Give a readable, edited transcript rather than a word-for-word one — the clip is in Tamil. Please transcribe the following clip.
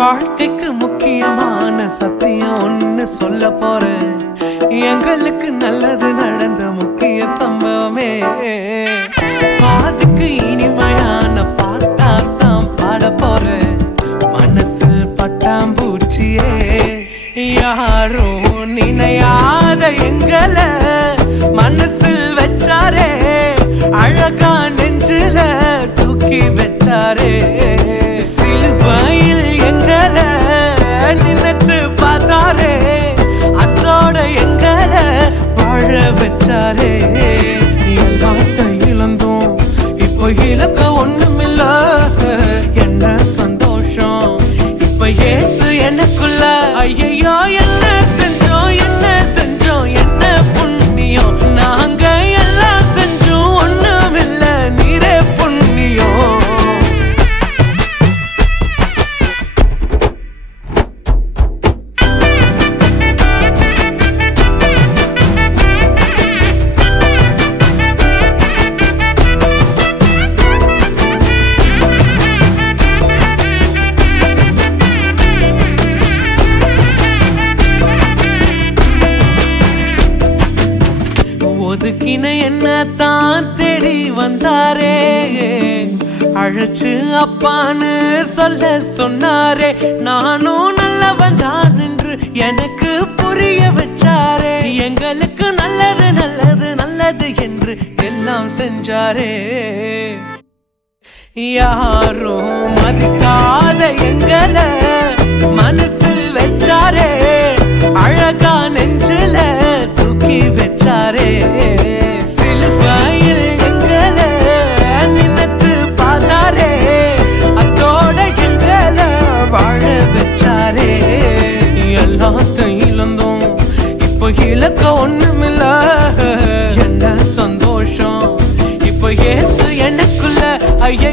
வாழ்க்கைக்கு முக்கியமான சத்தியம் ஒன்னு சொல்ல போறேன். எங்களுக்கு நல்லது நடந்த முக்கிய சம்பவமே. பாட்டுக்கு இனிமையான பாட்டாத்தான் பாட போறேன். மனசு பட்டாம்பூச்சியே யாரும் நினையாத எங்களை மனசில் வச்சாரே. அழகா நெஞ்சில தூக்கி வச்சாரே. சிலுவையில் எங்களை நினைச்சு பார்த்தாரே. அதோட எங்களை வாழ வச்சாரே. எல்லாத்தையும் இழந்தோம், இப்போ இழக்க ஒண்ணுமில்ல. என்ன சந்தோஷம் இப்ப ஏசு எனக்குள்ள. ஐயோ என்ன செஞ்சோம் என்ன செஞ்சோம் என்ன புண்ணியம். நாங்க எல்லாம் செஞ்சோம் ஒண்ணுமில்ல, நீரே புண்ணியம். ஒதுக்கின என்ன தான் தேடி வந்தாரே. அழைச்சு அப்பான்னு சொல்ல சொன்னாரே. நானும் நல்லவன் தான் என்று எனக்கு புரிய வச்சாரே. எங்களுக்கு நல்லது நல்லது நல்லது என்று எல்லாம் செஞ்சாரே. யாரும் மதிக்காத எங்களை மனசில் வச்சாரே. அழகா நெஞ்சில தூக்கி வச்சாரே. சிலுவையில் எங்களை நினைச்சு பார்த்தாரே. அதோட எங்களை வாழ வச்சாரே. எல்லாத்தையும் இழந்தோம், இப்போ இழக்க ஒண்ணுமில்ல. என்ன சந்தோஷம் இப்ப ஏசு எனக்குள்ள. ஐயோ